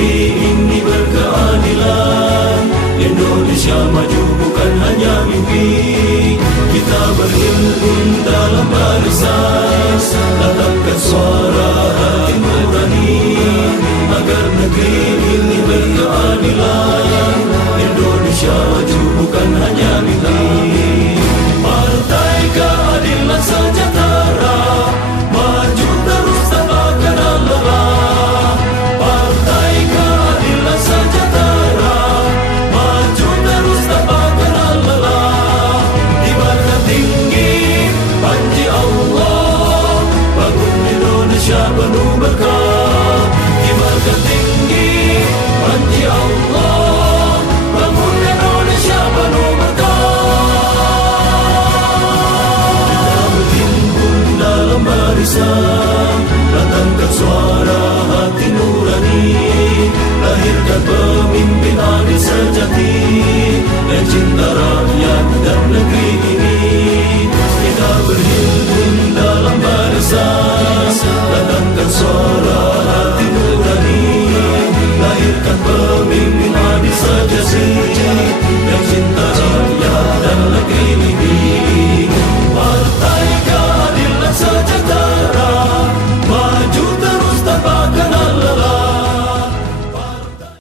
negeri ini berkeadilan. Indonesia maju bukan hanya mimpi. Kita berhimpun dalam barisan, datangkan suara hati nurani, agar negeri ini berkeadilan. Indonesia maju bukan hanya mimpi. Partai Keadilan Sejahtera maju terus tanpa kenal lelah. Partai Keadilan Sejahtera maju terus tanpa kenal lelah. Kibarkan tinggi panji Allah, bangun Indonesia penuh berkah. Kibarkan tinggi panji Allah, bangun Indonesia penuh berkah. Dalam barisan, datangkan suara hati nurani, lahirkan pemimpin adil sejati yang cinta rakyat dan negeri ini. Kita berhimpun dalam barisan, datangkan suara